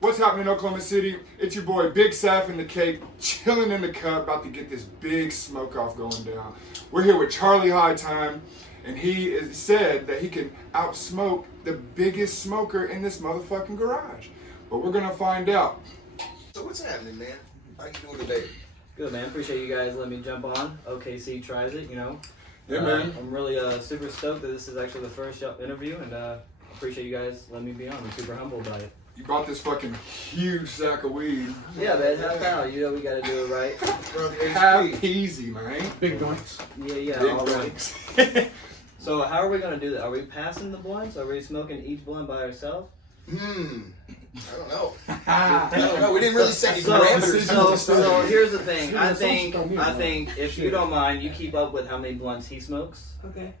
What's happening in Oklahoma City? It's your boy Big Saf in the cake, chilling in the cut, about to get this big smoke off going down. We're here with Charlie Hightime, and he said that he can outsmoke the biggest smoker in this motherfucking garage. But we're gonna find out. So what's happening, man? How you doing today? Good, man. Appreciate you guys letting me jump on. OKC tries it, you know. Yeah, man. I'm really super stoked that this is actually the first interview, and appreciate you guys letting me be on. I'm super humble about it. You bought this fucking huge sack of weed. Yeah, man. Half pound. You know we gotta do it right. Half easy, man. Big joints. Yeah. Big all drinks. right. So how are we gonna do that? Are we passing the blunts? Are we smoking each blunt by ourselves? I don't know. I don't know. We didn't really set any parameters. So here's the thing. I think if you don't mind, you keep up with how many blunts he smokes. Okay.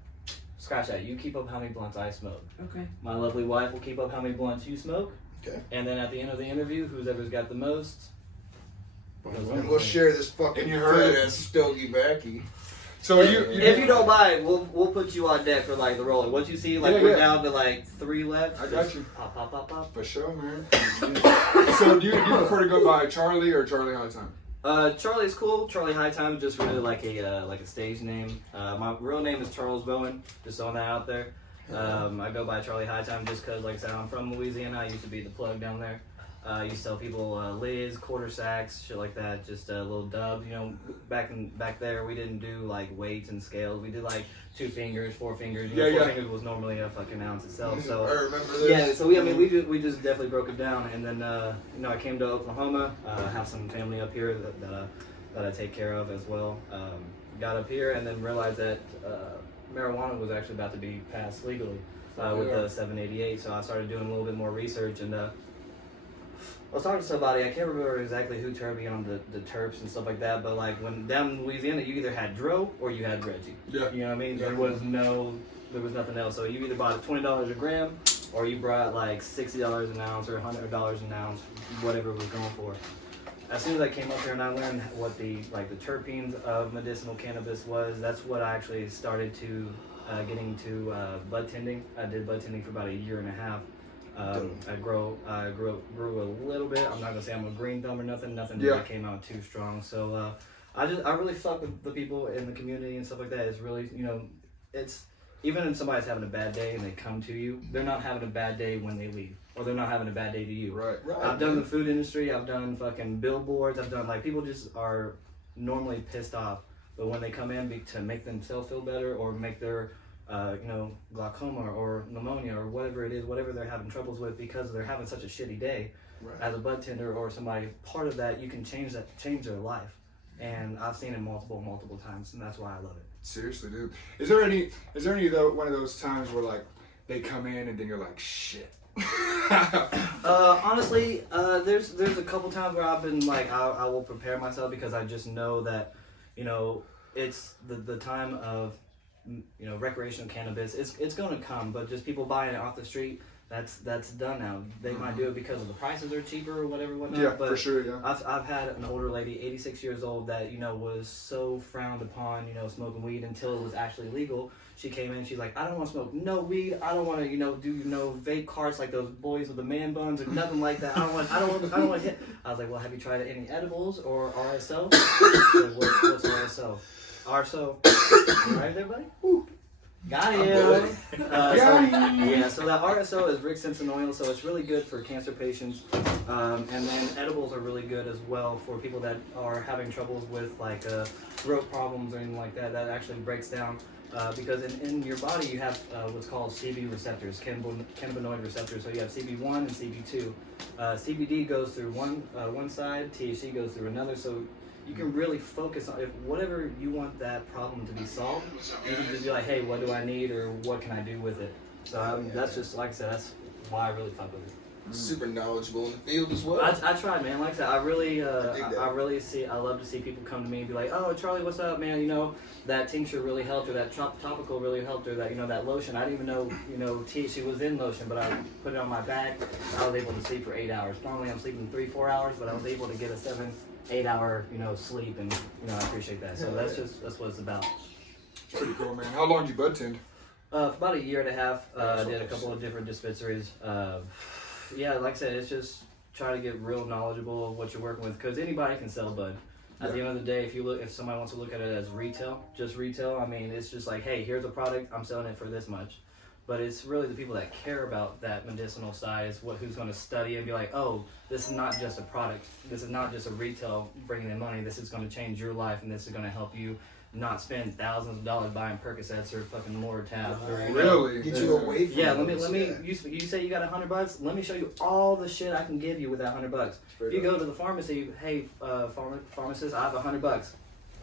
Scratch that. You keep up how many blunts I smoke. Okay. My lovely wife will keep up how many blunts you smoke. Okay. And then at the end of the interview, whoever's got the most. And we'll share this fucking And you heard it. stogie backy. So If you don't mind, we'll put you on deck for like the roller. Once you see we're Yeah. down to like 3 left. I got you. Pop. For sure, man. So do you prefer to go by Charlie or Charlie Hightime? Charlie's cool. Charlie Hightime is just really like a stage name. My real name is Charles Bowen. Just throwing that out there. I go by Charlie Hightime just because, like I said, I'm from Louisiana. I used to be the plug down there. I used to tell people lids, quarter sacks, shit like that. Just little dubs. You know, back there we didn't do like weights and scales. We did like 2 fingers, 4 fingers. You know, 4 fingers was normally a fucking ounce itself. So I remember this. yeah, so we just definitely broke it down. And then I came to Oklahoma. Have some family up here that I take care of as well. Got up here and then realized that marijuana was actually about to be passed legally with the 788. So I started doing a little bit more research, and I was talking to somebody. I can't remember exactly who turned me on the terps and stuff like that. But like when down in Louisiana, you either had Dro or you had Reggie. Yeah. You know what I mean? There was nothing else. So you either bought it $20 a gram, or you brought like $60 an ounce or $100 an ounce, whatever it was going for. As soon as I came up here and I learned what the terpenes of medicinal cannabis was, that's what I actually started to getting to bud tending. I did bud tending for about a year and a half. I grew a little bit. I'm not gonna say I'm a green thumb or nothing. Nothing really came out too strong. So I really fuck with the people in the community and stuff like that. It's really, it's even if somebody's having a bad day and they come to you, they're not having a bad day when they leave, or they're not having a bad day to you. Right. I've done the food industry. I've done fucking billboards. I've done people just are normally pissed off, but when they come in to make themselves feel better or make their glaucoma or pneumonia or whatever it is, whatever they're having troubles with because they're having such a shitty day, as a bud tender or somebody part of that, you can change their life. And I've seen it multiple times, and that's why I love it. Seriously, dude. Is there any one of those times where like they come in and then you're like, shit? Honestly, there's a couple times where I've been like, I will prepare myself because I just know that, it's the time of, recreational cannabis. It's going to come, but just people buying it off the street, that's done now. They might do it because of the prices are cheaper or whatnot. Yeah, but for sure. Yeah. I've had an older lady, 86 years old, that was so frowned upon, smoking weed until it was actually legal. She came in, she's like, I don't want to smoke no weed. I don't want to, do vape carts like those boys with the man buns or nothing like that. I don't want to hit. I was like, well, have you tried any edibles or RSO? Like, what's RSO? RSO, right there, buddy? Woo. Got him. So that RSO is Rick Simpson oil, so it's really good for cancer patients. And then edibles are really good as well for people that are having troubles with like throat problems or anything like that. That actually breaks down because in your body you have what's called CB receptors, cannabinoid receptors. So you have CB1 and CB2. CBD goes through one side, THC goes through another. So you can really focus on if whatever you want that problem to be solved. You can just be like, hey, what do I need or what can I do with it? So that's just, like I said, that's why I really fuck with it. Super knowledgeable in the field as well. I try, man. Like I said, I love to see people come to me and be like, oh, Charlie, what's up, man? That tincture really helped, or that topical really helped, or that that lotion. I didn't even know THC was in lotion, but I put it on my back. I was able to sleep for 8 hours. Normally I'm sleeping 3-4 hours, but I was able to get a 7-8 hour sleep, and I appreciate that. So that's what it's about. It's pretty cool, man. How long did you bud tend? For about a year and a half. I did a couple of different dispensaries. Yeah, like I said, it's just try to get real knowledgeable of what you're working with, because anybody can sell bud. At the end of the day, if somebody wants to look at it as retail, just retail, I mean, it's just like, hey, here's a product, I'm selling it for this much. But it's really the people that care about that medicinal side is who's going to study and be like, oh, this is not just a product. This is not just a retail bringing in money. This is going to change your life, and this is going to help you not spend thousands of dollars buying Percocets or fucking Lortabs. Or, Really? Get you away from yeah, let me. You say you got $100. Let me show you all the shit I can give you with that $100. If you go to the pharmacy, hey, pharmacist, I have $100.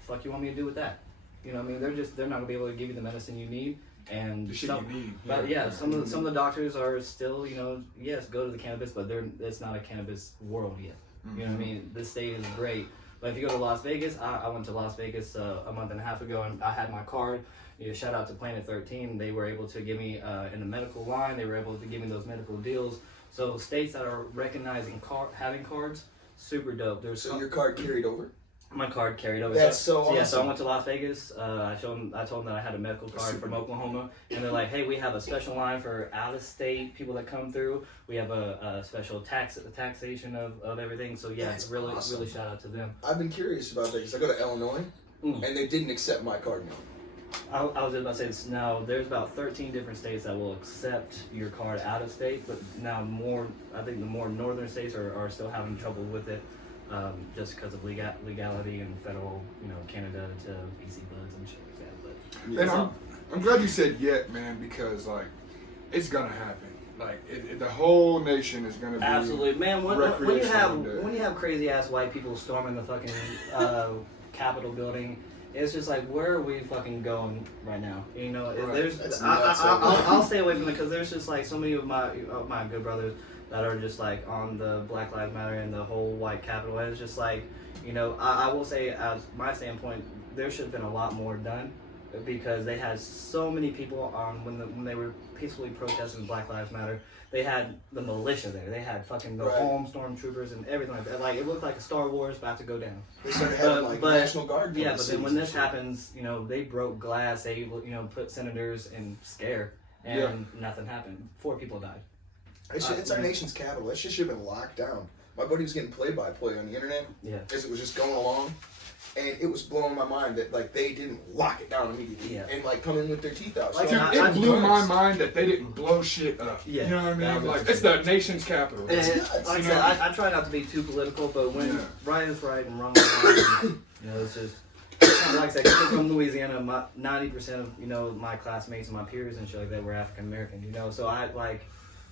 Fuck, you want me to do with that? You know what I mean? They're not gonna be able to give you the medicine you need. And The shit you need. But yeah, some of the doctors are still, you know, yes, go to the cannabis, but it's not a cannabis world yet. Mm-hmm. You know what I mean? This state is great. But if you go to Las Vegas, I went to Las Vegas a month and a half ago, and I had my card. You know, shout out to Planet 13. They were able to give me in the medical line. They were able to give me those medical deals. So states that are recognizing having cards, super dope. So your card carried over? My card carried over. That's so awesome. Yeah, so I went to Las Vegas. I told them that I had a medical card from Oklahoma, and they're like, "Hey, we have a special line for out-of-state people that come through. We have a special taxation of everything." So yeah, That's really awesome. really shout out to them. I've been curious about that because I go to Illinois, and they didn't accept my card now. I was just about to say this. Now there's about 13 different states that will accept your card out of state, but now I think the more northern states are still having trouble with it. Just because of legality and federal, you know, Canada to BC buds and shit like that. But And I'm glad you said yet, man, because like it's gonna happen. Like the whole nation is gonna be absolutely, man. When recreational you have crazy ass white people storming the fucking Capitol building, it's just like, where are we fucking going right now? You know, I'll stay away from it because there's just like so many of my good brothers that are just like on the Black Lives Matter and the whole white Capitol. And it's just like, you know, I will say, as my standpoint, there should have been a lot more done because they had so many people on when they were peacefully protesting Black Lives Matter. They had the militia there. They had fucking the home stormtroopers and everything like that. Like, it looked like a Star Wars about to go down. They started having National Guard. Yeah, but then when this happens, you know, they broke glass. They, you know, put senators in scare, and nothing happened. 4 people died. It's our nation's capital. That shit should have been locked down. My buddy was getting play-by-play on the internet as it was just going along, and it was blowing my mind that like they didn't lock it down immediately and like come in with their teeth out. Like, it blew my mind that they didn't blow shit up. Yeah. You know what I mean? Like, it's the nation's capital. Like I said, I try not to be too political, but when right is right and wrong is wrong, you know, it's just. Like I said, coming from Louisiana, 90% of, you know, my classmates and my peers and shit like that were African American. You know, so I like.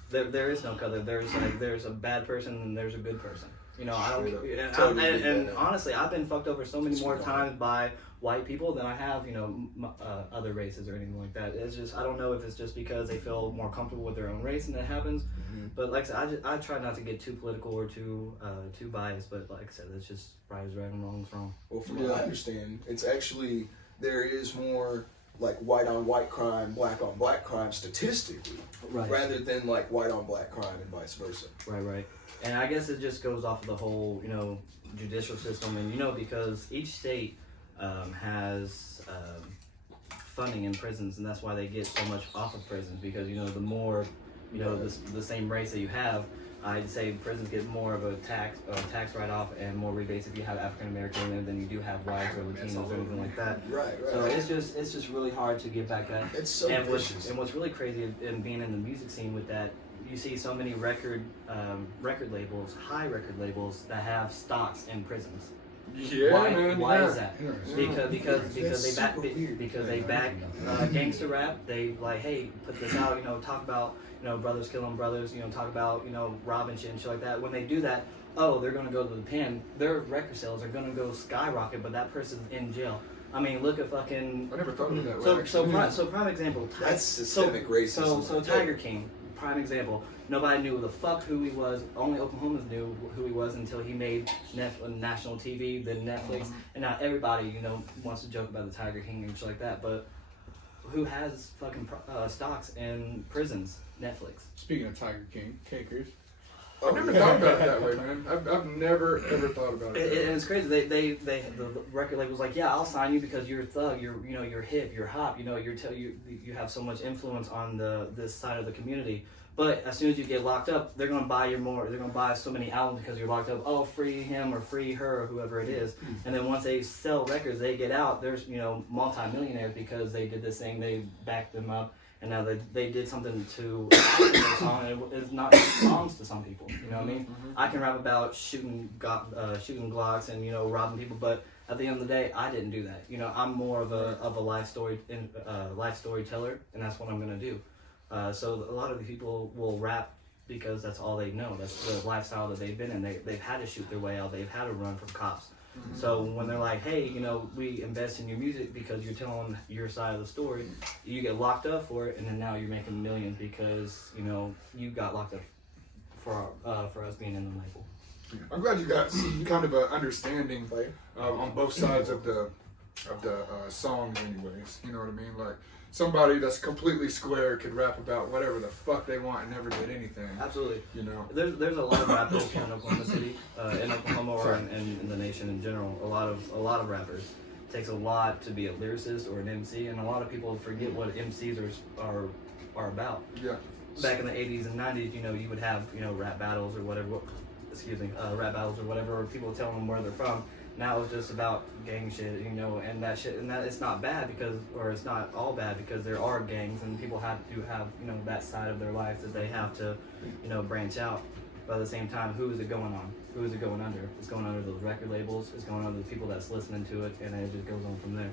There is no color. There's a bad person and there's a good person. You know, I don't. And honestly, I've been fucked over so many more times by white people than I have, you know, other races or anything like that. It's just, I don't know if it's just because they feel more comfortable with their own race and that happens. Mm-hmm. But like I said, I try not to get too political or too biased. But like I said, it's just right is right and wrong is wrong. Well, from what I understand, it's actually there is more like white on white crime, black on black crime statistically, rather than like white on black crime and vice versa. Right. And I guess it just goes off of the whole, you know, judicial system, and you know, because each state has funding in prisons, and that's why they get so much off of prisons, because you know, the more, you know, the same race that you have, I'd say prisons get more of a tax write-off and more rebates if you have African American than you do have whites or Latinos or anything like that. Right. So it's just really hard to get back that. It's so vicious. And what's really crazy in being in the music scene with that, you see so many record labels, high record labels that have stocks in prisons. Why is that? Because they back gangster rap. They like, hey, put this out, you know, talk about, you know, brothers killing brothers, you know, talk about, you know, robbing shit and shit like that. When they do that, they're gonna go to the pen. Their record sales are gonna go skyrocket, but that person's in jail. I mean, look at fucking. I never thought of it that way. So prime example. That's systemic racism. So Tiger King, prime example. Nobody knew who he was. Only Oklahomans knew who he was until he made national TV, then Netflix, and now everybody, you know, wants to joke about the Tiger King and shit like that. But who has fucking stocks in prisons? Netflix. Speaking of Tiger King, Cakers. I've never thought about it that way, man. I've never ever thought about it. And it's crazy. The record label's like, yeah, I'll sign you because you're a thug. You're hip. You're hop. You have so much influence on this side of the community. But as soon as you get locked up, they're gonna buy They're gonna buy so many albums because you're locked up. Oh, free him or free her or whoever it is. And then once they sell records, they get out. There's multi-millionaires because they did this thing. They backed them up. And now they did something to their song, and it's not just songs to some people. You know what I mean? I can rap about shooting Glocks and robbing people, but at the end of the day, I didn't do that. I'm more of a life storyteller, and that's what I'm gonna do. So a lot of the people will rap because that's all they know. That's the lifestyle that they've been in. They've had to shoot their way out. They've had to run from cops. So when they're like, hey, we invest in your music because you're telling your side of the story, you get locked up for it, and then now you're making millions because you got locked up for us being in the label. I'm glad you got kind of an understanding on both sides of the songs, anyways. You know what I mean? Like somebody that's completely square could rap about whatever the fuck they want and never did anything. Absolutely. There's a lot of rappers here in Oklahoma City, in Oklahoma or in the nation in general. A lot of rappers. It takes a lot to be a lyricist or an MC, and a lot of people forget what MCs are about. Yeah. Back in the 80s and 90s, you would have rap battles or whatever. Rap battles or whatever. Or people telling them where they're from. Now it's just about gang shit, and that shit, and that it's not bad it's not all bad because there are gangs and people have that side of their life that they have to, branch out. But at the same time, who is it going on? Who is it going under? It's going under those record labels. It's going under the people that's listening to it, and it just goes on from there.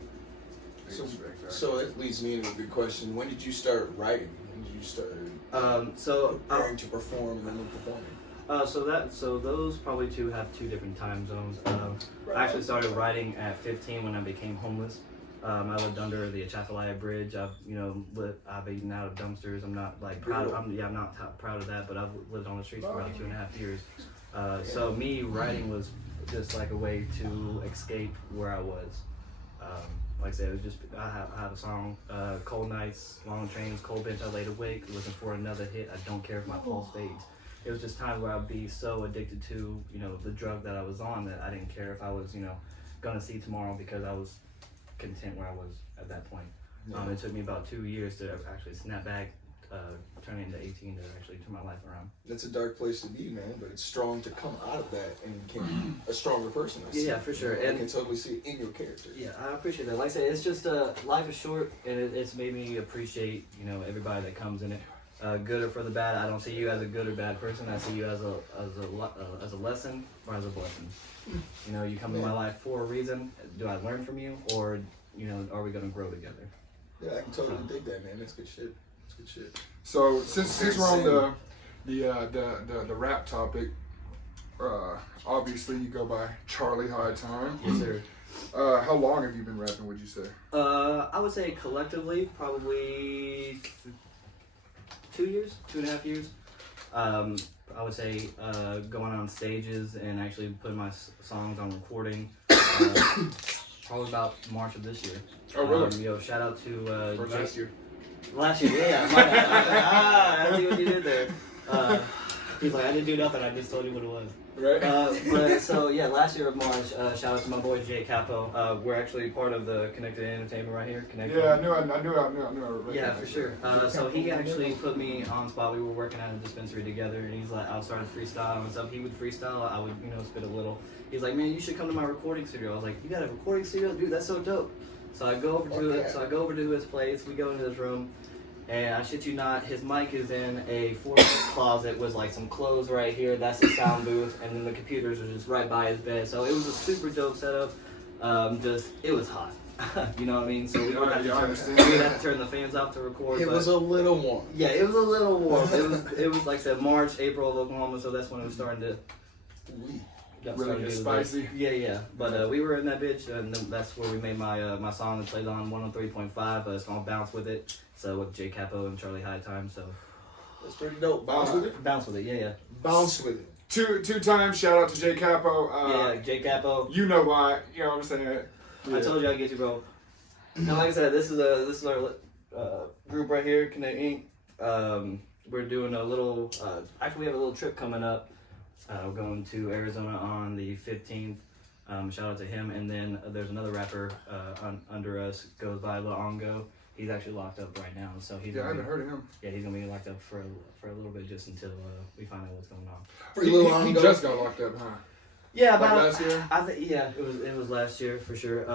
So it leads me into a good question. When did you start writing? When did you start preparing to perform and then performing? So those probably have two different time zones. I actually started writing at 15 when I became homeless. I lived under the Atchafalaya Bridge. I've eaten out of dumpsters. I'm not proud. I'm not proud of that, but I've lived on the streets for about 2.5 years. So me writing was just like a way to escape where I was. Like I said, it was just I have a song, Cold Nights, Long Trains, Cold Bench. I laid awake looking for another hit. I don't care if my pulse fades. It was just times where I'd be so addicted to, the drug that I was on that I didn't care if I was, gonna see tomorrow because I was content where I was at that point. It took me about 2 years to actually snap back, turning into 18 to actually turn my life around. That's a dark place to be, man, but it's strong to come out of that and become a stronger person. Yeah, for sure. And I can totally see it in your character. Yeah, I appreciate that. Like I said, it's just, life is short, and it's made me appreciate, everybody that comes in it. Good or for the bad, I don't see you as a good or bad person. I see you as a lesson or as a blessing. You come to my life for a reason. Do I learn from you, or are we gonna grow together? Yeah, I can totally dig that, man. That's good shit. That's good shit. So since we're on the rap topic, obviously you go by Charlie Hightime. Yes, sir. How long have you been rapping? Would you say? I would say collectively probably 2.5 years. I would say going on stages and actually putting my songs on recording. Probably about March of this year. Oh, really? Shout out to last year. Last year, yeah. My bad. I see what you did there. He's like, I didn't do nothing. I just told you what it was. Right. Last year of March, shout out to my boy Jay Capo. We're actually part of the Connected Entertainment right here. Connected. Yeah, I knew. Yeah, for sure. So he actually put me on spot. We were working at a dispensary together, and he's like, I started freestyle and stuff. He would freestyle, I would, spit a little. He's like, man, you should come to my recording studio. I was like, you got a recording studio, dude? That's so dope. So I go over to it. So I go over to his place. We go into his room. And I shit you not, his mic is in a 4-foot closet with like some clothes right here. That's the sound booth, and then the computers are just right by his bed. So it was a super dope setup. It was hot. You know what I mean? So we would have to turn the fans off to record. It was a little warm. Yeah, it was a little warm. It was like I said, March, April of Oklahoma. So that's when it was starting to really get spicy. Yeah. But we were in that bitch, and that's where we made my song that played on 103.5. It's called Bounce With It. So with Jay Capo and Charlie Hightime. So that's pretty dope. Bounce with it. Bounce with it. Yeah. Bounce with it. Two times. Shout out to Jay Capo. Jay Capo. You know why? You know what I'm saying? Yeah. I told you I'd get you, bro. And like I said, this is our group right here, Connect Inc. We're doing a little. Actually, we have a little trip coming up. We're going to Arizona on the 15th. Shout out to him. And then there's another rapper under us, goes by Lil Ongo. He's actually locked up right now, so he's. Yeah, I haven't heard of him. Yeah, he's gonna be locked up for a little bit, just until we find out what's going on. He just got locked up, huh? Yeah, like about last year. I think it was last year for sure.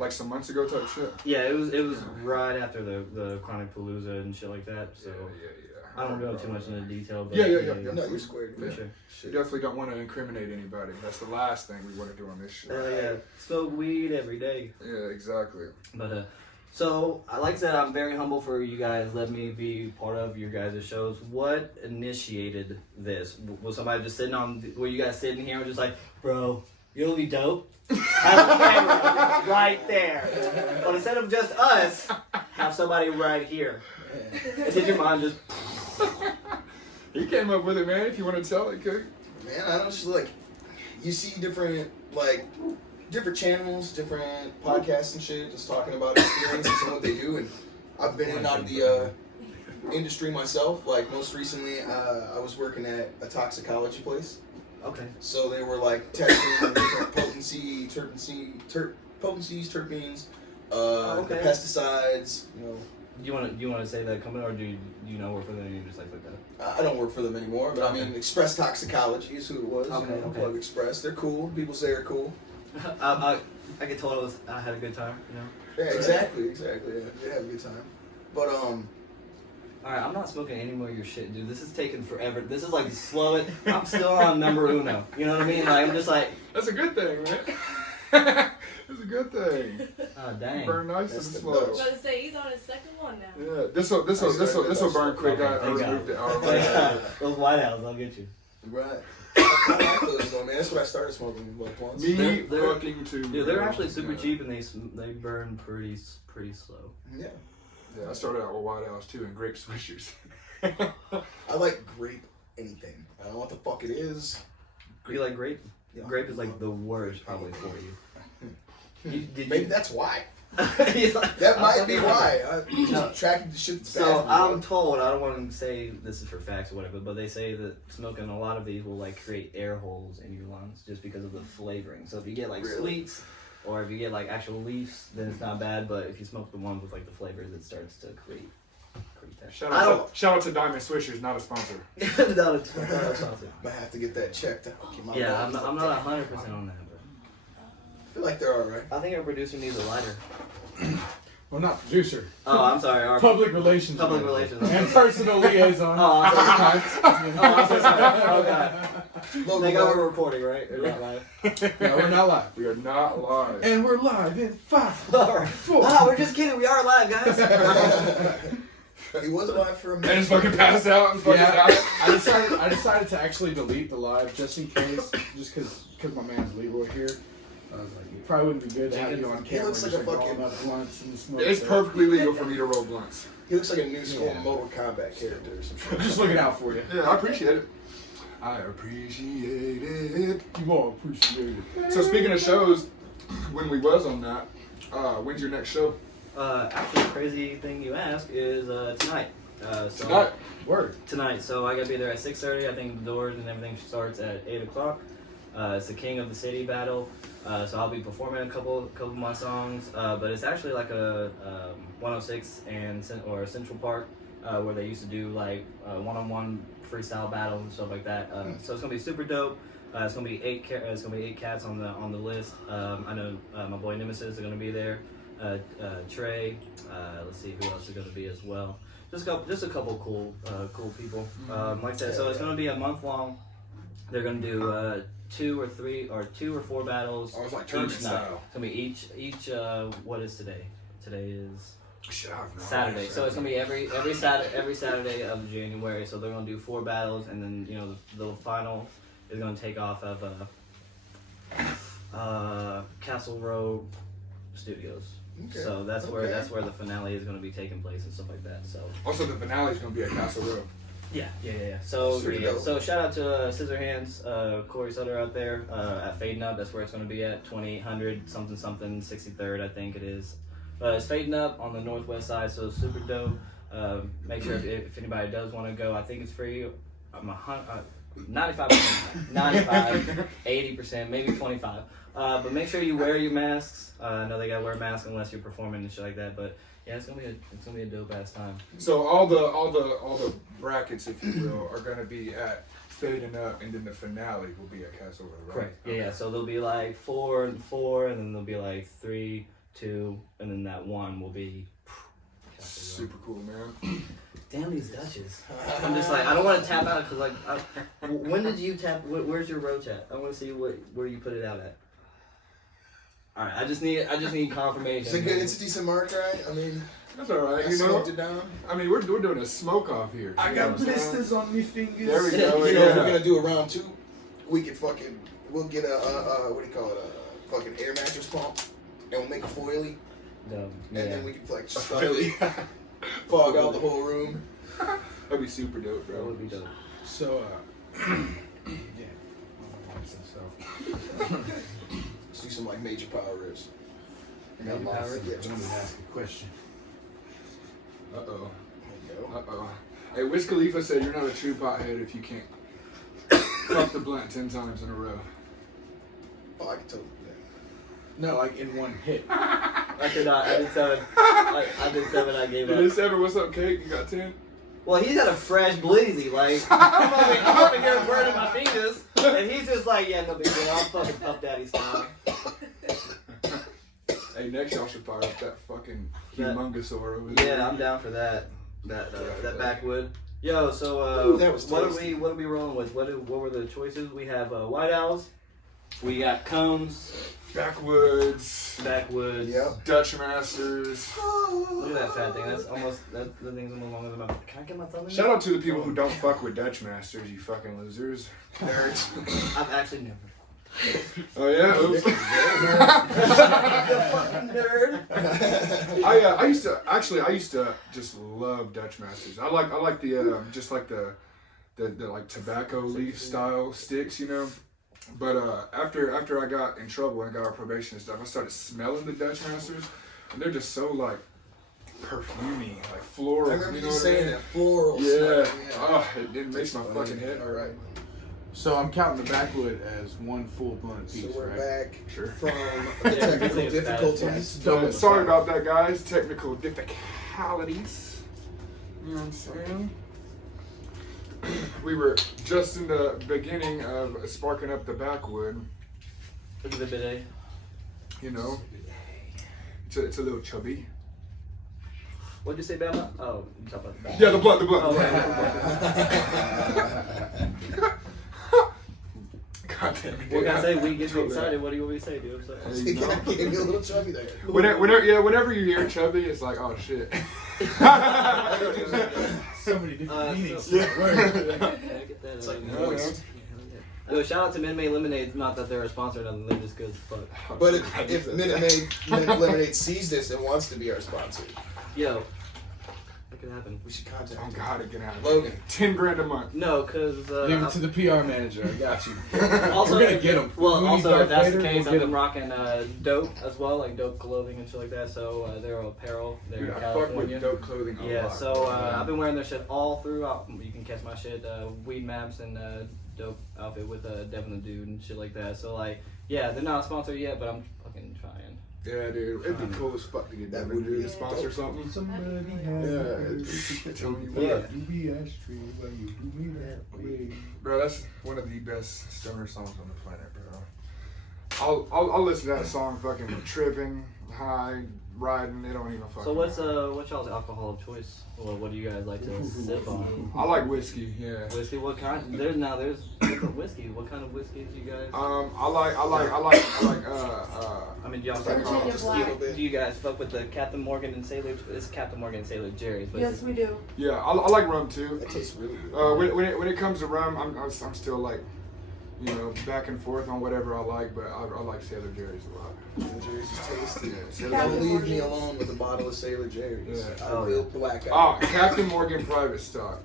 Like some months ago type shit. Yeah, it was right after the Chronic Palooza and shit like that. So Yeah. I don't go too much into detail. But Yeah. No, you're squared. For sure. You definitely don't want to incriminate anybody. That's the last thing we want to do on this show. Yeah, smoke weed every day. Yeah, exactly. But so like I said, I'm very humble for you guys. Let me be part of your guys' shows. What initiated this? Was somebody just sitting were you guys sitting here and just like, bro, you'll be dope? Have a camera right there. But instead of just us, have somebody right here. Did your mind just... He came up with it, man. If you want to tell it, okay? Man, I don't just you see different channels, different podcasts and shit, just talking about experiences and what they do. And I've been in and out of the industry myself. Like most recently, I was working at a toxicology place. Okay. So they were testing different potencies, terpenes, okay. pesticides. You want to say that coming, or do you not work for them and you're just like that? I don't work for them anymore, but I mean, Express Toxicology is who it was. Okay, okay. Plug Express, they're cool. People say they're cool. I get told I had a good time, Yeah, exactly. Yeah, they have a good time. But Alright, I'm not smoking any more of your shit, dude. This is taking forever. This is like slow. I'm still on number uno. You know what I mean? Like I'm just like. That's a good thing, man. It's a good thing. Oh dang. Burn nice and That's slow. I was about to say he's on his second one now. Yeah, this'll burn quick. Okay, I thank removed it. Those White House, I'll get you. right. I like those though, man. That's what I started smoking once. Me They're- fucking too. Dude, they're actually super cheap and they burn pretty slow. Yeah. Yeah, I started out with White House too and grape swishers. I like grape anything. I don't know what the fuck it is. You like grape? Yeah. Grape is like the worst probably for you. Maybe that's why. Like, That might be fucking why. I'm just attracted to shit that's bad So for me, I'm bro. told, I don't want to say this is for facts or whatever, but they say that smoking a lot of these will like create air holes in your lungs just because of the flavoring. So if you get like Really? sweets or if you get like actual leaves, then it's not bad. But if you smoke the ones with like the flavors, it starts to create that. Shout out to Diamond Swishers, not a sponsor. Not a sponsor. Might have to get that checked out. Get my Yeah, lungs I'm up not there. 100% on that, but I feel like they're alright. I think our producer needs a lighter. Well, not producer. Oh, I'm sorry. Our Public relations. public relations. And personal liaison. Oh, I'm so sorry. Oh, God. Local They got lawyer. we're recording, right? Or not live? No, we're not live. We are not live. And we're live in 5, All right. 4. Oh, we're just kidding. We are live, guys. He was alive for a minute. And just fucking pass out and fucking Yeah, out. I decided to actually delete the live just in case, just because my man's Leroy here. I was like, it probably wouldn't be good to have you on He camera. looks like just a fucking- rolling up blunts and smoke. It's perfectly legal for me to roll blunts. He looks like a new school Yeah. Mortal Kombat character or some shit. I'm just looking out for you. Yeah, I appreciate it. I appreciate it. You won't appreciate it. So speaking of shows, when we was on that, when's your next show? Actually, the crazy thing you ask is tonight. Tonight? Word. Tonight. So I gotta be there at 6:30. I think the doors and everything starts at 8 o'clock. It's the King of the City battle. So I'll be performing a couple of my songs. But it's actually like a 106 and Central Park where they used to do like one-on-one freestyle battles and stuff like that. So it's gonna be super dope. It's gonna be eight cats on the list. I know my boy Nemesis is gonna be there. Trey. Let's see who else is gonna be as well. Just a couple cool people. Like I said, so it's gonna be a month long. They're gonna do 2 or 4 battles I was like each tournament night. style. It's gonna be each. What is today? Today is Shit, I have no Saturday. idea. So it's gonna be every Saturday of January. So they're gonna do 4 battles, and then the final is gonna take off of Castle Road Studios. Okay. So that's Okay. where the finale is gonna be taking place and stuff like that. So Also, the finale is going to be at Castle Road. yeah. So Super yeah. dope. So shout out to Scissorhands, Corey Sutter out there at Fading Up. That's where it's gonna be at 2800 something 63rd, I think it is. It's Fading Up on the northwest side, so it's super dope. Make sure if anybody does want to go, I think it's free. 95%, 95, 80%, maybe 25. But make sure you wear your masks. I know they gotta wear masks unless you're performing and shit like that. But yeah, it's gonna be a dope ass time. So all the brackets, if you will, are gonna be at Fading Up, and then the finale will be at Castle Over the Rock. Correct. Yeah. So there'll be like 4 and 4, and then there'll be like 3, 2, and then that one will be. Super cool, man. Damn these Dutches. I'm just like, I don't want to tap out because when did you tap? Where's your roach at? I want to see where you put it out at. All right, I just need confirmation. It's a decent mark, right? I mean, that's all right. I You know, smoked it down. I mean, we're doing a smoke off here. I got blisters on me fingers. There we go. You know, if we're gonna do a round 2, we could we'll get a what do you call it? A fucking air mattress pump, and we'll make a foily, and then we can like just fog out the whole room. That'd be super dope, bro. That would be dope. So, yeah. Let's do some like major power riffs. Major power riffs? Yeah. I'm gonna ask a question. Uh-oh. There you go. Uh-oh. Hey, Wiz Khalifa said you're not a true pothead if you can't fuck the blunt 10 times in a row. Oh, I can totally do that. No, like in one hit. I could not. I did 7. I did 7. I gave You up. did 7. What's up, Cake? You got 10? Well, he's got a fresh bleezy. Like, I'm over here burning my fingers, and he's just like, yeah, no big deal. I'll fucking Puff Daddy style. Hey, next y'all should fire up that fucking humongous aura over there. Yeah, I'm down for that. That backwood. Yo, so Ooh, that was what tasty. are we rolling with? What were the choices? We have White Owls. We got Cones. Backwoods. Yep. Dutch Masters. Look at that fat thing. That's almost the thing's almost longer than my. Can I get my thumb in Shout there? out to the people who don't fuck with Dutch Masters, you fucking losers. Nerds. I've actually never. Oh yeah? Oops. You fucking nerd. I used to just love Dutch Masters. I like the just like the like tobacco leaf style sticks, you know. But after I got in trouble and got our probation and stuff, I started smelling the Dutch Masters, and they're just so like perfumey, like floral. I remember you you know saying what that floral. Yeah. Stuff, yeah. Oh, it makes my fucking head. All right. So I'm counting the backwood as one full blunt piece, So we're right? back Sure. from the technical Yeah, difficulties. So, sorry about that, guys. Technical difficulties. You know what I'm saying? We were just in the beginning of sparking up the backwood. Look at the bidet. You know, it's a little chubby. What'd you say, Bama? Oh, you talking about the back. Yeah, the blunt. Oh, God damn it. What can I say? We get Totally. excited. What do you want me to say, dude? I'm sorry. You know? Gave me a little chubby there. Whenever you hear chubby, it's like, oh shit. So many different meanings. Can I get that? It's like Yeah, moist. Yo, shout out to Minute Maid Lemonade. Not that they're a sponsor, nothing. They're just good as fuck. But if Minute Maid Lemonade sees this and wants to be our sponsor, Yo, that could happen. we should contact Oh him. God, it can happen. Logan. 10 grand a month. No, cause Leave it to the PR manager. I got you. also, We're gonna get him. Well, We also need if that's the Darth Vader, case, we'll I've get been 'em. rocking dope as well, like dope clothing and shit like that. So they're apparel. They're Dude, in I fuck with California. dope clothing a Yeah, lot. so I've been wearing their shit all throughout. You can catch my shit, Weed Maps and dope outfit with Devin the Dude and shit like that. So like, yeah, they're not a sponsor yet, but I'm fucking trying. Yeah, dude, it'd be cool as fuck to get That that would dude be to sponsor dope. something. Somebody Yeah, telling you Yeah. what. You be astray while you do me that way. Bro, that's one of the best stoner songs on the planet, bro. I'll listen to that song fucking tripping, high, riding. It don't even fucking. So what's y'all's alcohol of choice? Well, what do you guys like to sip on? I like whiskey. Yeah. Whiskey? What kind? There's different whiskey. What kind of whiskeys you guys? I like. I mean, do y'all Virginia just Black. do you guys fuck with the Captain Morgan and Sailor? It's Captain Morgan and Sailor Jerry's. But Yes, we do. Yeah, I like rum too. That tastes really good. When it comes to rum, I'm still like, you know, back and forth on whatever I like, but I like Sailor Jerry's a lot. Sailor Jerry's is tasty. Yeah, Sailor Don't Captain Jerry's. leave me Morgan's. alone with a bottle of Sailor Jerry's. Yeah. I will black out. Oh, Captain Morgan Private Stock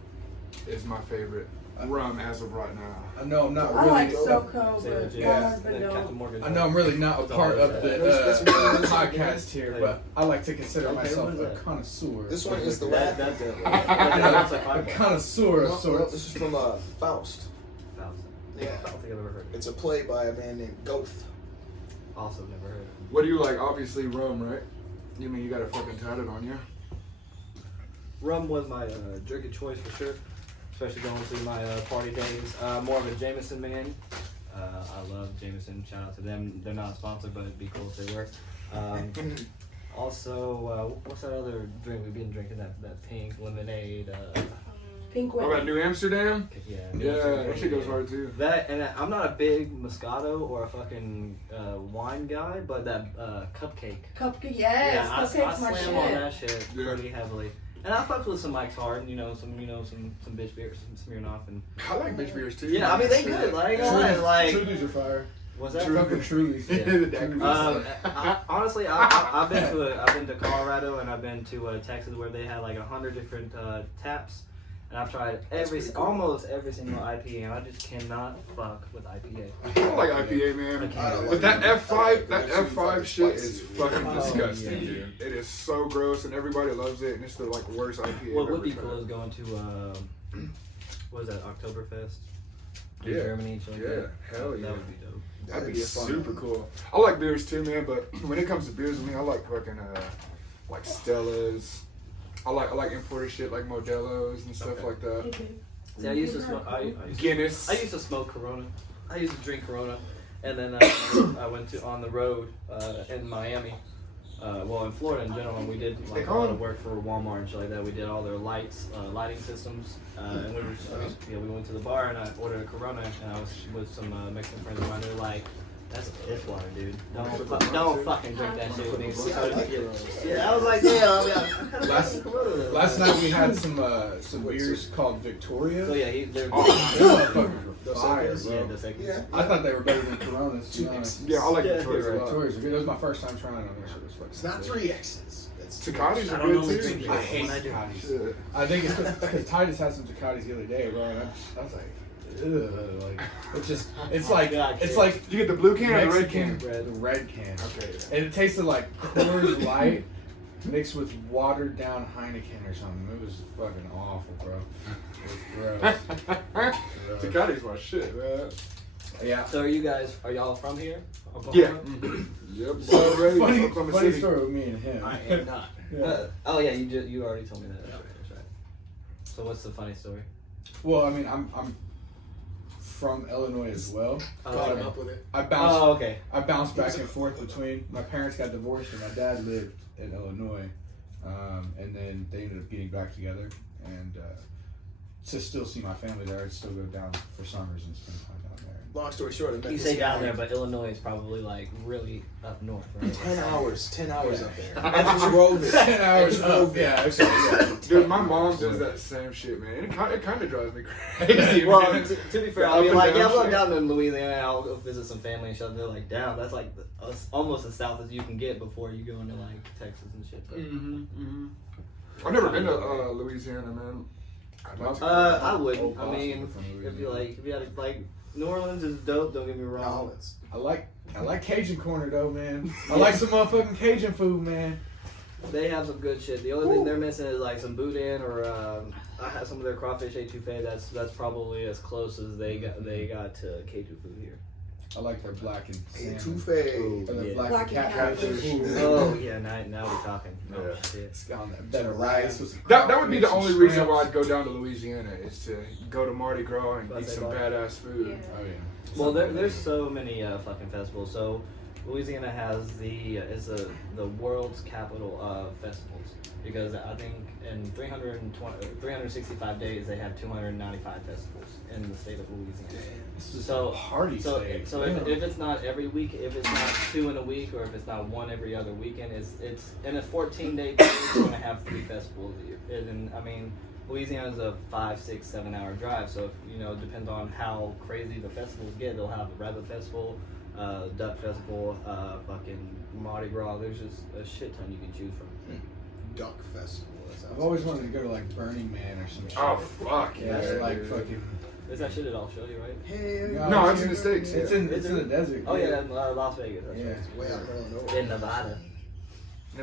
is my favorite rum as of right now. I know I'm not I really. like SoCo, Sailor but Jerry's. that has been Captain dope. Morgan. I know I'm really not a part of the That's podcast here, but I like to consider Okay, myself what is a that? connoisseur. This one is the That's last. it. That's like A connoisseur of No, sorts. this is from Faust. Yeah. I don't think I've ever heard of it. It's a play by a man named Goth. Also, never heard of it. What do you like? Obviously rum, right? You mean you got a fucking tatted on you? Rum was my drink of choice for sure, especially going through my party days. More of a Jameson man. I love Jameson. Shout out to them. They're not sponsored, but it'd be cool if they were. Also, what's that other drink we've been drinking? That pink lemonade. Pink What about New Amsterdam? Yeah, Yeah, that shit goes hard too. That and I'm not a big Moscato or a fucking wine guy, but that cupcake. Cupcake, yes. Yeah, I Cupcake's my slam on shit. that shit pretty heavily. And I fucked with some Mike's Hard, some bitch beers, some Smirnoff, and I like bitch beers too. yeah, I mean they good. Like, I ain't gonna lie, like Trulies are fire. what's that? Fucking Trulies. Yeah. Honestly, I've been to Colorado and I've been to Texas where they had like 100 different taps, and I've tried almost every single IPA, and I just cannot fuck with IPA. I don't like IPA, man. I don't But like that it. F5, They're that F5 super shit spicy. is fucking Oh, disgusting, yeah. dude. It is so gross, and everybody loves it, and it's the like worst IPA. What I've would ever be tried. cool is going to what is that, Oktoberfest in Yeah. Germany and shit like Yeah, that. hell yeah. That would be dope. That'd be fun. super cool. I like beers too, man. But when it comes to beers, with me, I like fucking like Stellas. I like imported shit like Modelo's and stuff Okay. like that. See, I used to smoke. Guinness. I used to smoke Corona. I used to drink Corona, and then I went to on the road in Miami. Well, in Florida in general, and we did like a lot of work for Walmart and shit like that. We did all their lighting systems, and we were we went to the bar and I ordered a Corona, and I was with some Mexican friends of mine. They're like, "That's piss water, dude. Don't fucking drink that shit with me." See, I like it. Yeah, I was like, "Yeah, I kind of like the Corona." Though. Last night we had some beers called Victoria. So yeah, they're Them motherfuckers were Dos fire, Equis? bro. yeah, Dos Equis. Yeah. I thought they were better than Coronas, to be honest. Yeah, I like Yeah, Victoria's a lot. Victoria's are good. It was my first time trying them. That shit was fucking It's not good. 3X's. It's Tecatlis I are don't know good the drink too. I hate When I do- Tecatlis. Shit. I think it's because Titus had some Tecatlis the other day, bro. And I was like, ugh, like it's like God, it's kid. like You get the blue can or the red Mexican can? the red can. Okay. And it tasted like Coors Light mixed with watered down Heineken or something. It was fucking awful, bro. It was gross. Tecatlis my shit, man. Yeah. So are y'all from here? Yeah. Oklahoma? Yep. So Already, funny Oklahoma funny City. story with me and him. I am not. Yeah. Oh yeah, you already told me that. That's right. So what's the funny story? Well, I mean, I'm from Illinois as well. Caught him up with it. I bounced Oh okay. I bounced back and forth between my parents got divorced and my dad lived in Illinois, and then they ended up getting back together. And to still see my family there, I'd still go down for summers and spend time down there. Long story short, I met You this say guy. down there, but Illinois is probably like really up north, right? 10 hours up there. I I just drove it. 10 hours I drove up, it. yeah. Okay, Dude, my mom does that same shit, man. It kind of drives me crazy. Well, man. to be fair, The I up mean, and like, down yeah, I'm shit. down in Louisiana, I'll go visit some family and shit. They're like, down. That's like almost as south as you can get before you go into like Texas and shit. But, I've never been to Louisiana, man. I'd like to. I wouldn't. I Awesome mean, from if you Louisiana. if you had like New Orleans is dope. Don't get me wrong. Nolans. I like Cajun corner though, man. I like some motherfucking Cajun food, man. They have some good shit. The only thing they're missing is like some boudin or I have some of their crawfish etouffee. That's probably as close as they got to Cajun food here. I like their blackened salmon. Etouffee. Or their Yeah. blackened Blackened catfish. catfish. Oh yeah, now we're talking. Oh Yeah. shit. It's got that better rice with some That would be the crawfish, only some reason why I'd shrimp. go down to Louisiana is to go to Mardi Gras and Let's eat say some Mardi. badass food. Yeah. Oh yeah. Well, there's so many fucking festivals. So Louisiana has the world's capital of festivals because I think in 365 days they have 295 festivals in the state of Louisiana. This is So a party So state. so Yeah. if it's not every week, if it's not 2 in a week, or if it's not 1 every other weekend, it's in a 14-day period you're gonna have 3 festivals a year. And I mean, Louisiana's a 5, 6, 7 hour drive, so if, it depends on how crazy the festivals get. They'll have a rabbit festival, duck festival, fucking Mardi Gras. There's just a shit ton you can choose from. Duck Festival. That sounds I've always wanted to go to like Burning Man or some shit. Oh fuck Yeah, yeah! it's like dude. fucking. Is that shit at Australia, right? Hell No, it's in the States. It's in the desert. Oh yeah, in Las Vegas. That's Yeah. right. way out in Illinois. In Nevada.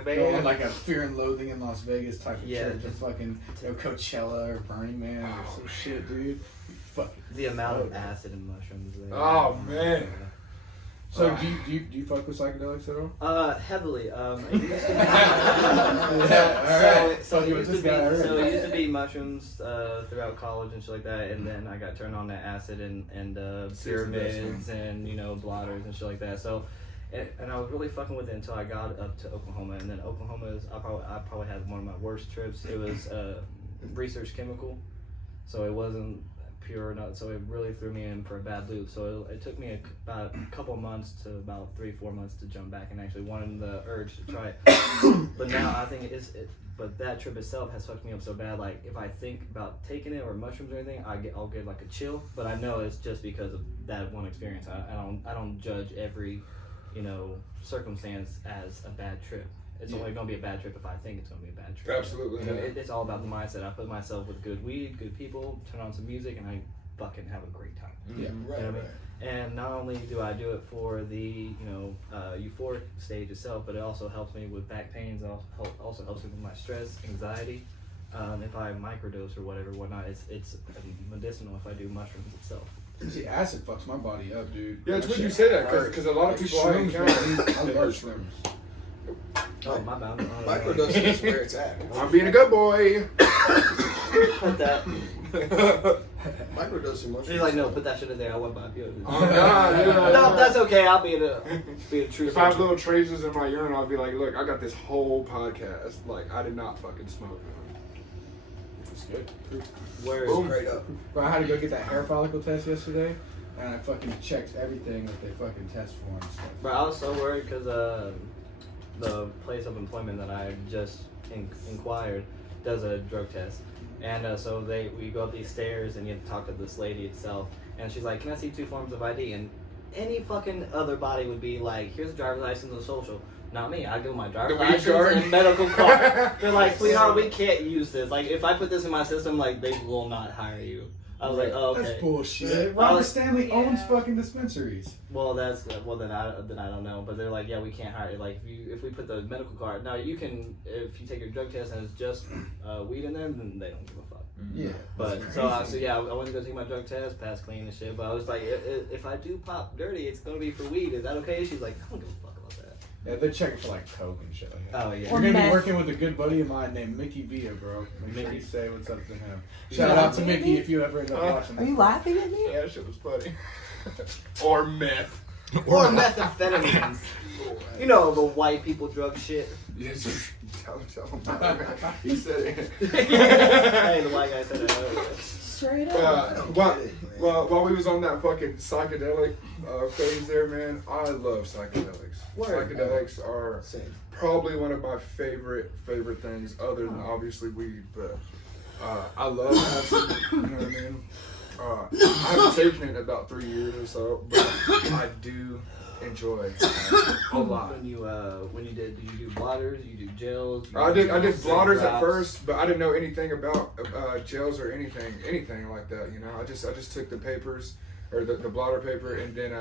Going like a Fear and Loathing in Las Vegas type of Yeah, trip to just- fucking Coachella or Burning Man or some shit, dude. fucking. The amount of acid in mushrooms. Oh man. So do you fuck with psychedelics at all? Heavily. It used to be mushrooms throughout college and shit like that, and then I got turned on to acid and pyramids and blotters and shit like that. So, and I was really fucking with it until I got up to Oklahoma, and then Oklahoma is I probably had one of my worst trips. It was research chemical, so it wasn't pure, so it really threw me in for a bad loop. So it took me about a couple months to about 3-4 months to jump back and actually wanted the urge to try it. But now I think but that trip itself has fucked me up so bad. Like if I think about taking it or mushrooms or anything, I'll get like a chill. But I know it's just because of that one experience. I don't judge every circumstance as a bad trip. It's only going to be a bad trip if I think it's going to be a bad trip. Absolutely. It's all about the mindset. I put myself with good weed, good people, turn on some music, and I fucking have a great time. Yeah, right. And not only do I do it for the euphoric stage itself, but it also helps me with back pains. It also helps me with my stress, anxiety. If I microdose or whatnot, it's medicinal if I do mushrooms itself. See, acid fucks my body up, dude. Yeah, it's when you say that because a lot of people I encounter. I love shrooms. Oh, my bad. Microdosing is where it's at. I'm being a good boy. Put that. Microdosing mushrooms. He's like, no, put that shit in there. I went by you. Oh God, No, that's okay. I'll be a true. If I have little traces in my urine, I'll be like, look, I got this whole podcast. Like, I did not fucking smoke. It's good. Word. Boom. Straight up. Bro, I had to go get that hair follicle test yesterday, and I fucking checked everything that they fucking test for and stuff. Bro, I was so worried because the place of employment that I just inquired does a drug test. And so we go up these stairs and you have to talk to this lady itself. And she's like, can I see 2 forms of ID? And any fucking other body would be like, here's a driver's license and social. Not me. I give my driver's license and medical card. They're like, sweetheart, we can't use this. Like, if I put this in my system, like, they will not hire you. I was like, oh, okay. That's bullshit. Robert Stanley owns fucking dispensaries. Well, then I don't know. But they're like, yeah, we can't hire you. Like, if we put the medical card, now you can, if you take your drug test and it's just weed in there, then they don't give a fuck. Yeah. But I went to go take my drug test, pass clean and shit. But I was like, if I do pop dirty, it's gonna be for weed. Is that okay? She's like, I don't give a fuck about that. Yeah, they're checking for like coke and shit like that. Oh yeah. We're gonna be working with a good buddy of mine named Mickey Villa, bro. Make sure you say what's up to him. Shout out to Mickey if you ever end up watching. Are you laughing at me? Yeah, that shit was funny. Or meth. Or methamphetamines. You know, the white people drug shit. Yes. Tell him. He said it. Hey, the white guy said it. Straight up. While we was on that fucking psychedelic phase there, man, I love psychedelics. Word. Psychedelics are probably one of my favorite things, other than obviously weed. But I love acid. You know what I mean? I haven't taken it in about 3 years or so, but I do enjoy a lot. When you did you do blotters? You do gels? I did blotters at first, but I didn't know anything about gels or anything like that. You know, I just took the papers or the blotter paper, and then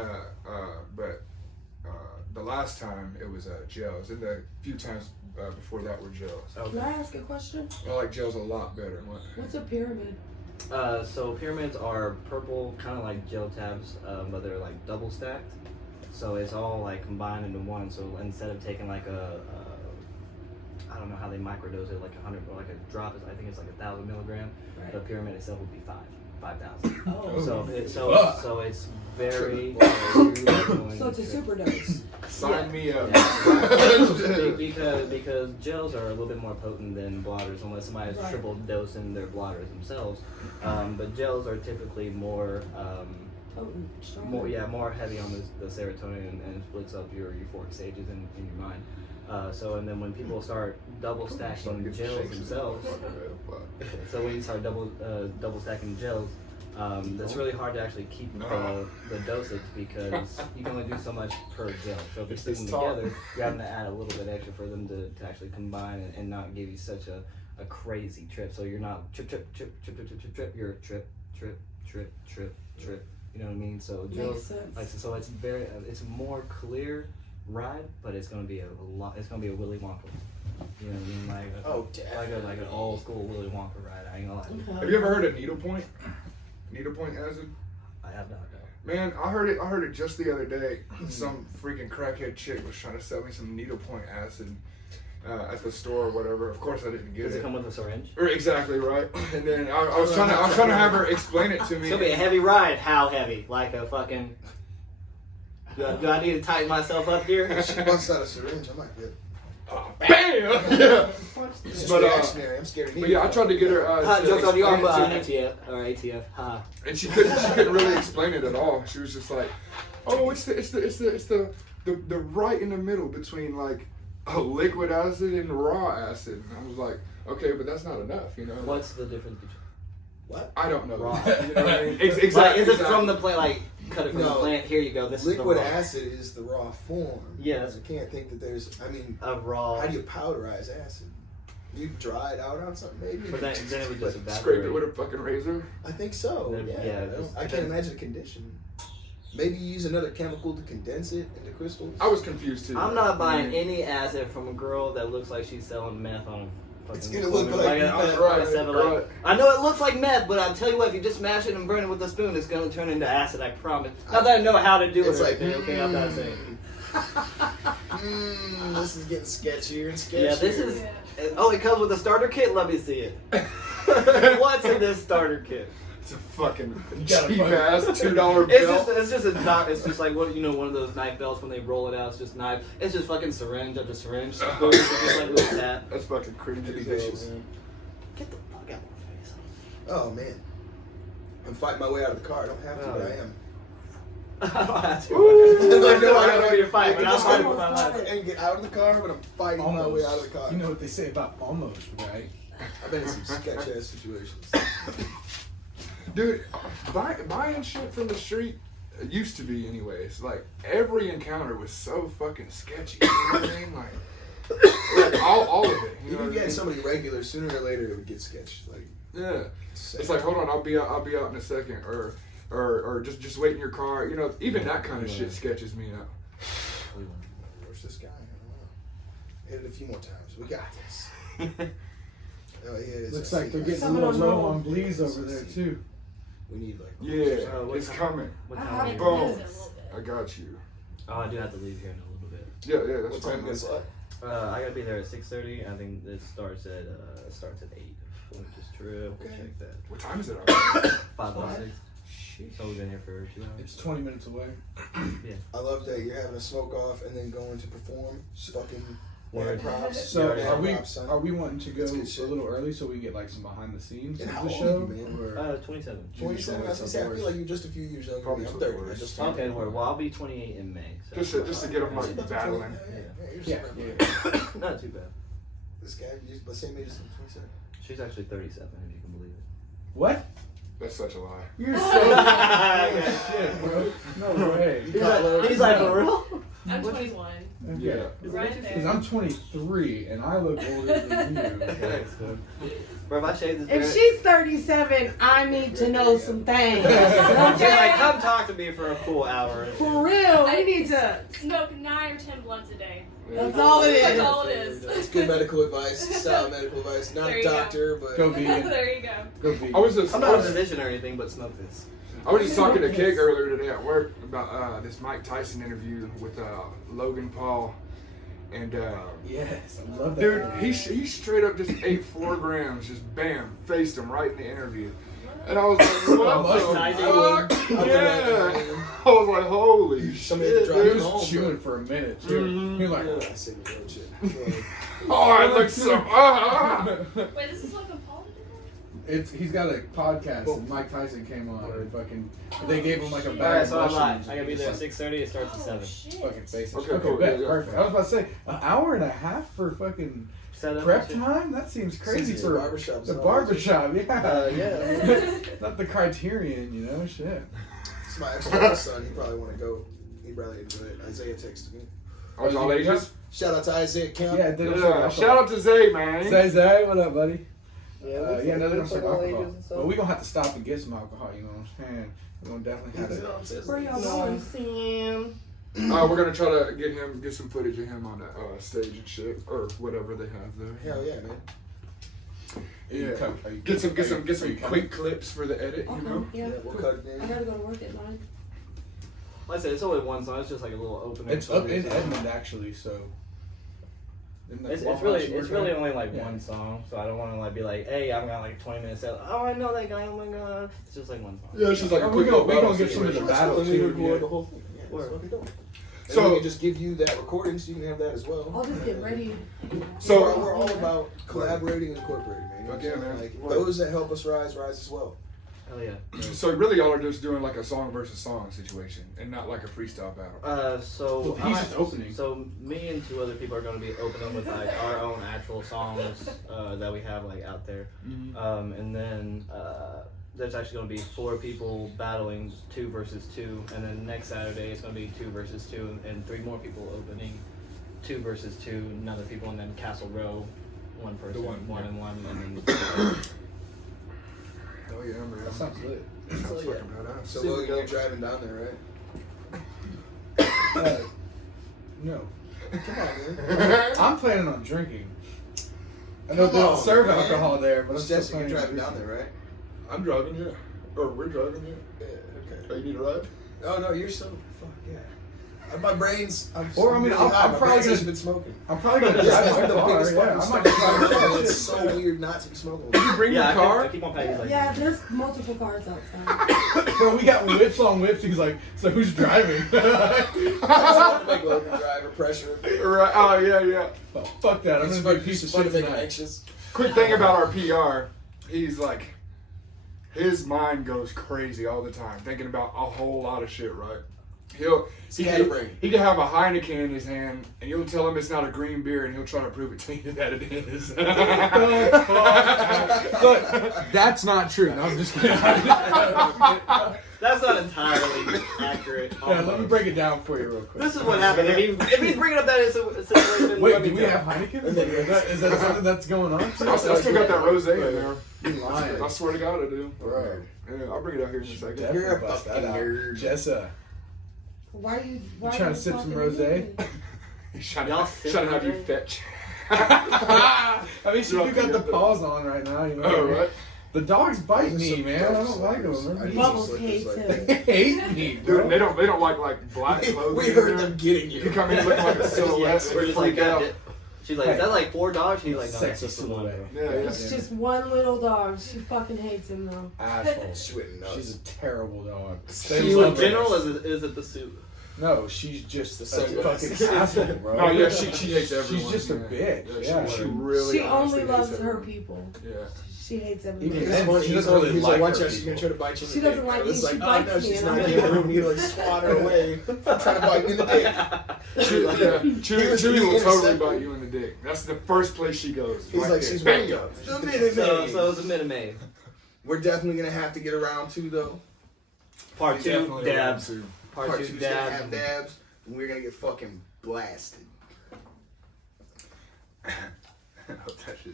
the last time it was gels, and the few times before that were gels. Okay. Can I ask a question? I like gels a lot better. What's a pyramid? So pyramids are purple, kind of like gel tabs, but they're like double stacked. So it's all like combined into one. So instead of taking like I don't know how they microdose it, like 100 or like a drop is, I think it's like 1,000 milligram. Right. The pyramid itself would be 5,000. Oh. So it's very. So it's a super dose. Sign me up. because gels are a little bit more potent than blotters, unless somebody's triple dosing their blotters themselves. But gels are typically more. More heavy on the serotonin and splits up your euphoric stages in your mind. So and then when people start double stacking gels themselves, so when you start double stacking gels, it's really hard to actually keep the dosage because you can only do so much per gel. So if you're sticking together, you're having to add a little bit extra for them to actually combine and not give you such a crazy trip. So you're not trip, you're trip. You know what I mean? So gels, so it's it's a more clear ride, but it's gonna be a lot. It's gonna be a Willy Wonka. You know what I mean? Like an old school Willy Wonka ride. I ain't gonna lie. Have you ever heard of needlepoint? needlepoint acid? I have not. No. Man, I heard it just the other day. Some freaking crackhead chick was trying to sell me some needlepoint acid at the store or whatever. Of course, I didn't get it. Does it come with a syringe? Exactly right. And then I was trying to have her explain it to me. It's gonna be a heavy ride. How heavy? Like a fucking. Do I need to tighten myself up here? She busts out a syringe. I might get. Bam! Yeah. It's But, reactionary. I'm scared of But yeah, I tried to get her. To Jokes on you, I'm explain it to me. ATF or ATF. And she couldn't really explain it at all. She was just like, "Oh, it's the right in the middle between like a liquid acid and raw acid." And I was like, "Okay, but that's not enough, you know." What's the difference between? What? I don't know. Raw. You know what I mean? Like, Exactly. is it from the plant? Like, cut it from the No. plant. Here you go. This Liquid is the raw. acid is the raw form. Yes. I can't think that there's. I mean, A raw. how do you powderize acid? You dry it out on something, maybe. But then it would just evaporate. Scrape it with a fucking razor. I think so. Then- Yeah. yeah, I can't imagine a condition. Maybe you use another chemical to condense it into crystals. I was confused too. I'm not buying any acid from a girl that looks like she's selling meth on. It's fucking gonna look corner. like a- meth. on a 7-Eleven. Right. I know it looks like meth, but I'll tell you what, if you just mash it and burn it with a spoon, it's gonna turn into acid. I promise. Not that I know how to do it. It's or like, anything, okay, I'm not saying. This is getting sketchier and sketchier. Yeah, this is. Yeah. Oh, it comes with a starter kit. Let me see it. What's in this starter kit? It's a fucking gotta cheap fuck- ass $2 It's bill. just a knock. It's just like what one of those knife belts when they roll it out. It's just knife. It's just fucking syringe after syringe. Boom, it's just like a little tap. That's fucking crazy. Pretty as hell, vicious. man. Get the fuck out of my face. Oh man, I'm fighting my way out of the car. I don't have to, but I am. I don't have to. Ooh. I know you're I fighting, can but I'm just fighting go with my life. and get out of the car, but I'm fighting my way out of the car. You know what they say about almost, right? I've been in some sketch ass situations. Dude, buying shit from the street used to be anyways. Like every encounter was so fucking sketchy. You know what I mean? Like all of it. You know Even if what you I had mean? somebody regular, sooner or later it would get sketched. Like Yeah. It's like, hold on, I'll be out in a second, or just wait in your car. You know, even that kind of shit sketches me out. where's this guy? I don't know. Hit it a few more times. We got this. Oh yeah, it is. Looks I like see they're it. getting a Someone little on low roll. on bleeds over there too. We need like. Yeah, what it's time? coming. What I time? have Boom. Just a little bit. I got you. Oh, I do have to leave here in a little bit. Yeah, that's What fine. time you guys up? I gotta be there at 6:30. I think it starts at 8. Which is true. We'll Okay. check that. What time is it? 5:06. So we've been here for 2 hours. It's 20 minutes away. I love that you're having a smoke off and then going to perform. Fucking Word. props. So Yeah, are we wanting to go That's good a shit. little early so we get like some behind the scenes And of how the old show? are you, man? Or 27. 27. I was gonna say, I feel like you're just a few years younger than me. I'm Probably 30. I worse. just Okay, well, I'll be 28 in May. So. Just to get them like battling. yeah. Not too bad. This guy, you're the same age as him, 27. She's actually 37, if you can believe it. What? That's such a lie. You're so shit, bro. No way. He's like, for real? I'm 21. Yeah. Right Because there. I'm 23 and I look older than you. Okay, so. Bro, if I shave this If beard- she's 37, I need to know some things. She's like, Okay? come talk to me for a cool hour. For real, we need to. Smoke 9 or 10 blunts a day. That's all it That's is. all it is. It's good medical advice, sound medical advice. Not There a you go. doctor, but Go vegan. There you go. Go vegan. I was just I'm not a physician or anything, but smoke this. talking to Kig earlier today at work about this Mike Tyson interview with Logan Paul, and Yes, I love that. dude, he straight up just ate 4 grams, just bam, faced him right in the interview, and I was like, what the Tyson. fuck? I would Yeah, imagine. I was like, holy Somebody shit, to drive He dude. home. was chewing for a minute too. Mhm. He was like, I say the real shit. Oh, I look so. Wait, this is like a Paul He's got a podcast and Mike Tyson came on and fucking they gave him like a Alright, bag so of I'm lying. mushrooms. I gotta be there at 6:30. It starts at 7. Oh, shit. Fucking face. Okay, cool, bet, yeah. perfect. I was about to say an hour and a half for fucking Set up prep and shit. time. That seems crazy Since for the barbershop's the not barbershop. Yeah, Yeah. not the criterion, you know. Shit. It's my ex son. He probably want to go. He probably enjoy it. Isaiah texted me. I was all ages. Shout out to Isaiah Kemp. Yeah, did Yeah, shout out to Zay, man. Say Zay, what up, buddy? Yeah, Yeah, no, they don't looks serve like all alcohol. ages and stuff. But we gonna have to stop and get some alcohol. You know what I'm saying? We're gonna definitely have it. Where y'all going? We're gonna try to get some footage of him on the stage and shit, or whatever they have there. Hell yeah, man. Yeah. Are you Get some coming? quick clips for the edit, you know? Yeah. We'll cut it in. I gotta go to work at 9. Like I said, it's only one song. It's just like a little opening. It's up in Edmond actually, so. It's really only like one song, so I don't want to like be like, hey, I've got like 20 minutes left. Oh, I know that guy. Oh my god, it's just like one song. Yeah, it's just like a quick we little gonna battle get some of the situation. battle And we too. record the Yeah. whole thing. Yeah, that's what we do. So- So we can just give you that recording so you can have that as well. I'll just get ready. So- we're all about collaborating and cooperating, man. You know what I'm Okay, saying? man. Like, those that help us rise as well. Hell yeah. So really, y'all are just doing like a song versus song situation, and not like a freestyle battle. So Well, he's just opening. So me and 2 other people are going to be opening with like our own actual songs that we have like out there, and then there's actually going to be 4 people battling 2 versus 2, and then next Saturday it's going to be 2 versus 2, and 3 more people opening 2 versus 2, and other people, and then Castle Row, one person, The one, one yeah. and one, and then. Oh yeah, man. That sounds lit. Sounds So, yeah. fucking badass. So Super Logan, dope. you're driving down there, right? No. Come on, man. I'm planning on drinking. I know they Come don't on, serve man. alcohol there, but I'm still Jesse, you're planning on driving down drinking. there, right? I'm driving, yeah. Or we're driving, yeah. Yeah, okay. Oh, you need a ride? Oh no, you're so fuck yeah. My brain's. Or, I mean, really I'm high. My probably brain's gonna- just been smoking. I'm probably gonna This drive is my the car. biggest Yeah, fucking I'm stuff not in the gonna world. It's so weird not to be smoking. Did you bring Yeah, your car? I keep on paying like. Yeah, there's multiple cars outside. Bro, we got whips on whips. He's like, so who's driving? Make Logan driver pressure. Right. Oh yeah. Oh, fuck that. I'm It's gonna be a fun, piece of it's fun shit to make him tonight. anxious. Quick thing about our PR, he's like, his mind goes crazy all the time, thinking about a whole lot of shit, right? He Scatterbrain. could have a Heineken in his hand, and you'll tell him it's not a green beer, and he'll try to prove it to you that it is. Look, that's not true. No, I'm just kidding. That's not entirely accurate. Yeah, let me break it down for you real quick. This is what happened. If he's bringing up that situation, Wait, let me do we know. have Heineken? Is that something that's going on? I still got that rosé in there. You lying. I swear to God, I do. Right. Yeah, I'll bring it out here in a second. Definitely You're a bust that fucking out. nerd. Jessa. Why are you trying to sip some rosé? He's trying Y'all to have you sip fetch. I mean, she Drop do got it the up there. paws on right now, you know. Oh, right. The dogs bite Those are me, some man. I dope don't like suckers. them. I need Bubbles some hates suckers him. They hate me, Dude, bro. they don't like black clothing. We in heard there. them getting you. If you come in looking like a silhouette, We're they just like, freak out. she's like, is that like 4 dogs? She's like, no, that's Sexy just the one. silhouette. Yeah, yeah. It's just one little dog. She fucking hates him though. Asshole. Sweating nuts. She's a terrible dog. She They in love general, her. is it the suit? No, she's just a sunglasses. fucking asshole, bro. No, yeah, she hates everyone. She's just a bitch. Yeah, she really She honestly only hates loves her everyone. people. Yeah. She hates Even everyone. It's then, funny. she He's doesn't really like, like watch her out, she's gonna people. try to bite you in She the doesn't dick. like I me, was she like, oh bites no, me, she's and not I'm in the room. You like swat her away. I'm trying to bite me in the dick. Chewy will totally bite you in the dick. That's the first place she goes. He's right like, there. she's Bang. wake up. The minute So it's a Minute Maid. We're definitely gonna have to get around 2 though. Part 2, Definitely dabs. around Part Part 2, 2's gonna dabs. have dabs, and we're gonna get fucking blasted.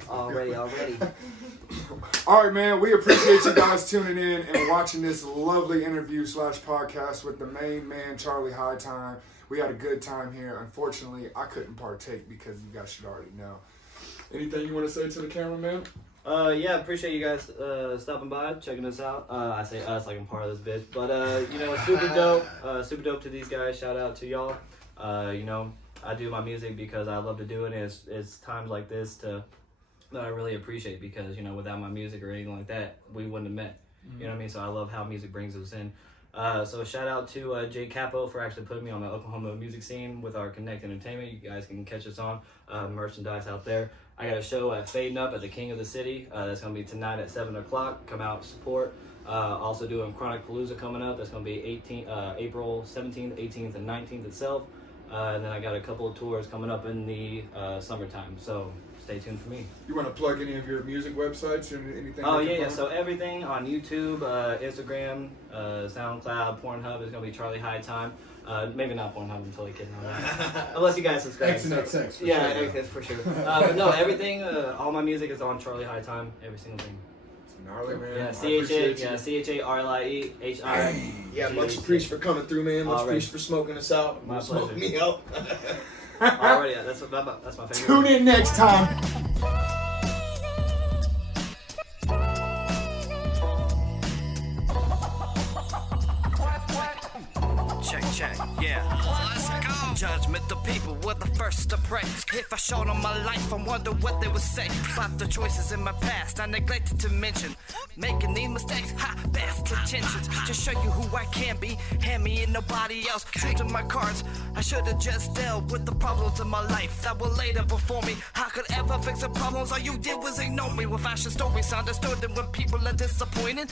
Already. All right, man. We appreciate you guys tuning in and watching this lovely interview / podcast with the main man, Charlie Hightime. We had a good time here. Unfortunately, I couldn't partake because you guys should already know. Anything you want to say to the cameraman? Yeah, appreciate you guys stopping by, checking us out. I say us like I'm part of this bitch, but super dope to these guys. Shout out to y'all. I do my music because I love to do it, and it's times like this that I really appreciate because without my music or anything like that, we wouldn't have met. You know what I mean? So I love how music brings us in. So shout out to Jay Capo for actually putting me on the Oklahoma music scene with our Connect Entertainment. You guys can catch us on merchandise out there. I got a show at Fading Up at the King of the City. That's going to be tonight at 7 o'clock. Come out, support. Also doing Chronic Palooza coming up. That's going to be April 17th, 18th, and 19th itself. And then I got a couple of tours coming up in the summertime. So stay tuned for me. You want to plug any of your music websites or anything? Oh, they can yeah. find? So everything on YouTube, Instagram, SoundCloud, Pornhub is going to be Charlie Hightime. Maybe not Pornhub until I get on that. Unless you guys subscribe. XNXX. For Yeah, sure. XNXX for sure. But no, everything, all my music is on Charlie Hightime. Every single thing. Gnarly, man. Yeah, I appreciate you. CHARLIEHI. Yeah, much appreciation for coming through, man. Much All right. appreciation for smoking us out. My Smoking pleasure. me out. Alrighty, that's my favorite. Tune in next time. judgment, the people were the first to pray. If I showed them my life, I wonder what they would say about the choices in my past I neglected to mention. Making these mistakes, best intentions to show you who I can be. Hand me and nobody else. True to my cards, I should have just dealt with the problems in my life that were later before me. How could ever fix the problems? All you did was ignore me with fashion stories. Understood that when people are disappointed,